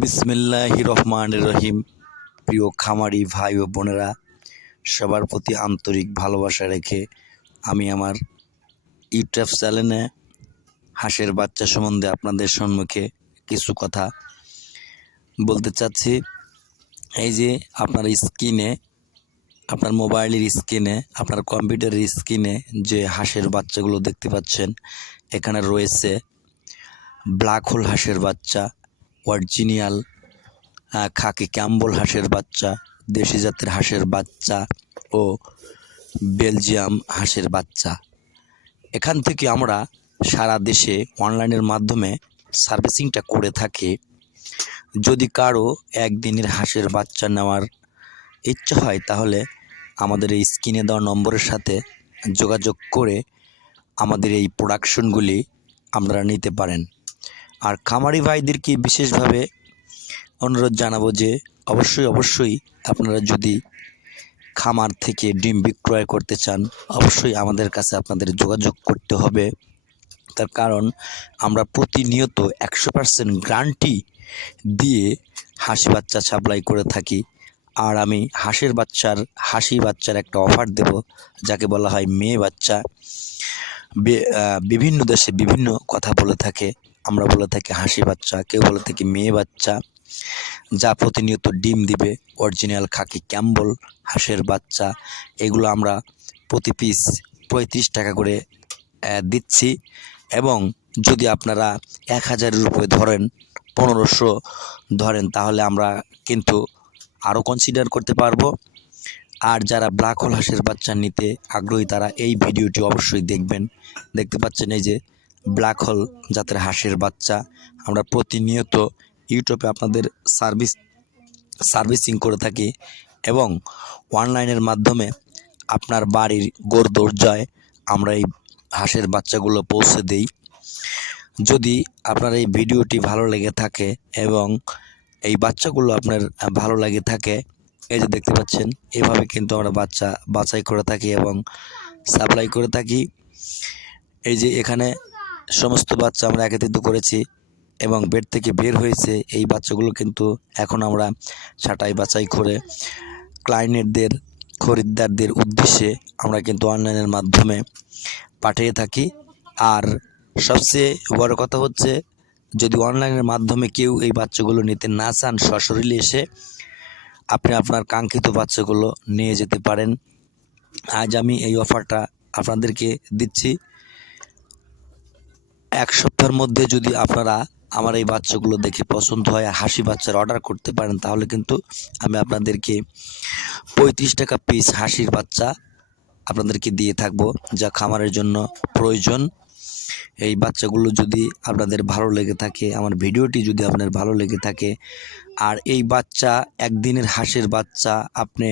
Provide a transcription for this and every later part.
বিসমিল্লাহ রহমান রহিম। প্রিয় খামারি ভাই ও বোনেরা, সবার প্রতি আন্তরিক ভালোবাসা রেখে আমি আমার ইউটিউব চ্যানেলে হাঁসের বাচ্চা সম্বন্ধে আপনাদের সম্মুখে কিছু কথা বলতে চাচ্ছি। এই যে আপনার স্ক্রিনে, আপনার মোবাইলের স্ক্রিনে, আপনার কম্পিউটারের স্ক্রিনে যে হাঁসের বাচ্চাগুলো দেখতে পাচ্ছেন, এখানে রয়েছে ব্ল্যাক হোল হাঁসের বাচ্চা। অরিজিনাল খাকি ক্যাম্বল হাঁসের বাচ্চা, দেশি জাতের হাঁসের বাচ্চা ও বেলজিয়াম হাঁসের বাচ্চা। এখান থেকে আমরা সারা দেশে অনলাইনের মাধ্যমে সার্ভিসিংটা করে থাকি। যদি কারও একদিনের হাঁসের বাচ্চা নেওয়ার ইচ্ছা হয়, তাহলে আমাদের এই স্ক্রিনে দেওয়া নম্বরের সাথে যোগাযোগ করে আমাদের এই প্রোডাকশনগুলি আপনারা নিতে পারেন। আর খামারি ভাইদেরকে বিশেষভাবে অনুরোধ জানাব যে অবশ্যই অবশ্যই আপনারা যদি খামার থেকে ডিম বিক্রয় করতে চান, অবশ্যই আমাদের কাছে আপনাদের যোগাযোগ করতে হবে। তার কারণ আমরা প্রতিনিয়ত একশো পার্সেন্ট গ্রান্টি দিয়ে হাসি বাচ্চা সাপ্লাই করে থাকি। আর আমি হাঁসের বাচ্চার, হাসি বাচ্চার একটা অফার দেব, যাকে বলা হয় মেয়ে বাচ্চা। বিভিন্ন দেশে বিভিন্ন কথা বলে থাকে। আমরা বলে থাকি হাসি বাচ্চা, কেউ বলে থাকি মেয়ে বাচ্চা, যা প্রতিনিয়ত ডিম দিবে অরিজিনাল খাকি ক্যাম্বল, হাঁসের বাচ্চা, এগুলো আমরা প্রতি পিস পঁয়ত্রিশ টাকা করে দিচ্ছি। এবং যদি আপনারা এক হাজারের উপরে ধরেন, পনেরোশো ধরেন, তাহলে আমরা কিন্তু আরও কনসিডার করতে পারব। আর যারা ব্ল্যাক হোল হাঁসের বাচ্চা নিতে আগ্রহী, তারা এই ভিডিওটি অবশ্যই দেখবেন। দেখতে পাচ্ছেন এই যে ব্ল্যাক হোল জাতের হাঁসের বাচ্চা। আমরা প্রতিনিয়ত ইউটিউবে আপনাদের সার্ভিস, সার্ভিসিং করে থাকি এবং অনলাইনের মাধ্যমে আপনার বাড়ির গোর দরজায় আমরা এই হাঁসের বাচ্চাগুলো পৌঁছে দেই। যদি আপনার এই ভিডিওটি ভালো লেগে থাকে এবং এই বাচ্চাগুলো আপনার ভালো লাগে থাকে, এই যে দেখতে পাচ্ছেন, এভাবে কিন্তু আমরা বাচ্চা বাছাই করে থাকি এবং সাপ্লাই করে থাকি। এই যে এখানে সমস্ত বাচ্চা আমরা একত্রিত করেছি এবং বেড থেকে বের হয়েছে। এই বাচ্চাগুলো কিন্তু এখন আমরা ছাঁটাই বাছাই করে ক্লায়েন্টদের খরিদ্দারদের উদ্দেশ্যে আমরা কিন্তু অনলাইনের মাধ্যমে পাঠিয়ে থাকি। আর সবচেয়ে বড় কথা হচ্ছে, যদি অনলাইনের মাধ্যমে কেউ এই বাচ্চাগুলো নিতে না চান, সশরীরে এসে আপনি আপনার কাঙ্ক্ষিত বাচ্চাগুলো নিয়ে যেতে পারেন। আজ আমি এই অফারটা আপনাদেরকে দিচ্ছি। এক সপ্তাহের মধ্যে যদি আপনারা আমার এই বাচ্চাগুলো দেখে পছন্দ হয় হাসি বাচ্চার অর্ডার করতে পারেন, তাহলে কিন্তু আমি আপনাদেরকে পঁয়ত্রিশ টাকা পিস হাসির বাচ্চা আপনাদেরকে দিয়ে থাকব, যা খামারের জন্য প্রয়োজন। এই বাচ্চাগুলো যদি আপনাদের ভালো লেগে থাকে, আমার ভিডিওটি যদি আপনার ভালো লেগে থাকে, আর এই বাচ্চা, একদিনের হাঁসের বাচ্চা আপনি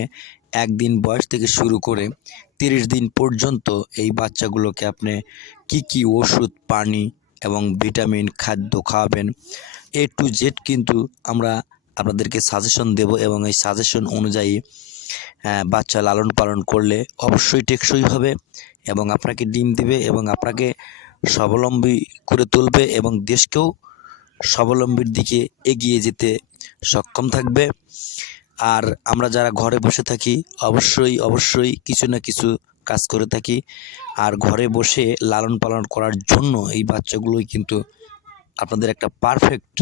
একদিন বয়স থেকে শুরু করে তিরিশ দিন পর্যন্ত এই বাচ্চাগুলোকে আপনি কি কি ওষুধ, পানি এবং ভিটামিন খাদ্য খাওয়াবেন এ টু জেড কিন্তু আমরা আপনাদেরকে সাজেশন দেব এবং এই সাজেশন অনুযায়ী বাচ্চা লালন পালন করলে অবশ্যই টেকসই হবে এবং আপনাকে ডিম দিবে এবং আপনাকে স্বাবলম্বী করে তুলবে এবং দেশকেও স্বাবলম্বীর দিকে এগিয়ে যেতে সক্ষম থাকবে। আর আমরা যারা ঘরে বসে থাকি, অবশ্যই অবশ্যই কিছু না কিছু কাজ করে থাকি। আর ঘরে বসে লালন পালন করার জন্য এই বাচ্চাগুলোই কিন্তু আপনাদের একটা পারফেক্ট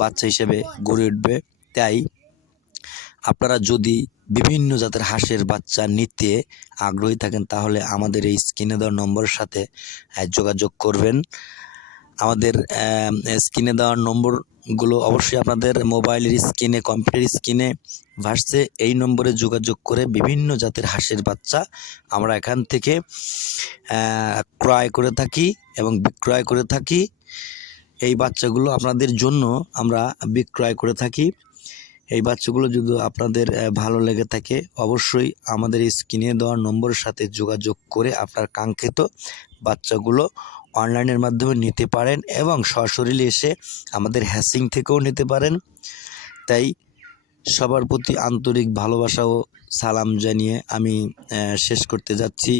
বাচ্চা হিসেবে গড়ে উঠবে। তাই আপনারা যদি বিভিন্ন জাতের হাঁসের বাচ্চা নিতে আগ্রহী থাকেন, তাহলে আমাদের এই স্ক্রিনে দেওয়া নম্বরের সাথে যোগাযোগ করবেন। আমাদের স্ক্রিনে দেওয়ার নম্বরগুলো অবশ্যই আপনাদের মোবাইলের স্ক্রিনে কম্পিউটার স্ক্রিনে ভাসছে। এই নম্বরে যোগাযোগ করে বিভিন্ন জাতের হাঁসের বাচ্চা আমরা এখান থেকে ক্রয় করে থাকি এবং বিক্রয় করে থাকি। এই বাচ্চাগুলো আপনাদের জন্য আমরা বিক্রয় করে থাকি। এই বাচ্চাগুলো যদি আপনাদের ভালো লেগে থাকে, অবশ্যই আমাদের স্ক্রিনে দেওয়ার নম্বরের সাথে যোগাযোগ করে আপনার কাঙ্ক্ষিত বাচ্চাগুলো অনলাইনের মাধ্যমে নিতে পারেন এবং সশরীরে এসে আমাদের হ্যাসিং থেকেও নিতে পারেন। তাই সবার প্রতি আন্তরিক ভালোবাসা ও সালাম জানিয়ে আমি শেষ করতে যাচ্ছি।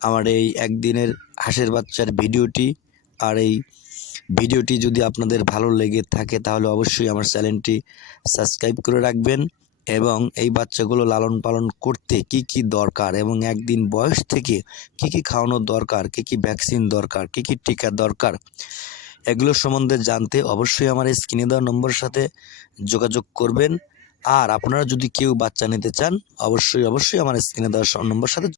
আমার এই একদিনের হাঁসের বাচ্চার ভিডিওটি আর এই ভিডিওটি যদি আপনাদের ভালো লেগে থাকে তাহলে অবশ্যই আমার চ্যানেলটি সাবস্ক্রাইব করে রাখবেন। এবং এই বাচ্চাগুলো লালন পালন করতে কি কি দরকার এবং একদিন বয়স থেকে কি কি খাওয়ানোর দরকার, কি কি ভ্যাকসিন দরকার, কি কি টিকা দরকার, এগুলো সম্বন্ধে জানতে অবশ্যই আমার স্ক্রিনে দেওয়া নম্বরের সাথে যোগাযোগ করবেন। আর আপনারা যদি কেউ বাচ্চা নিতে চান, অবশ্যই অবশ্যই আমার স্ক্রিনে দেওয়া নম্বর সাথে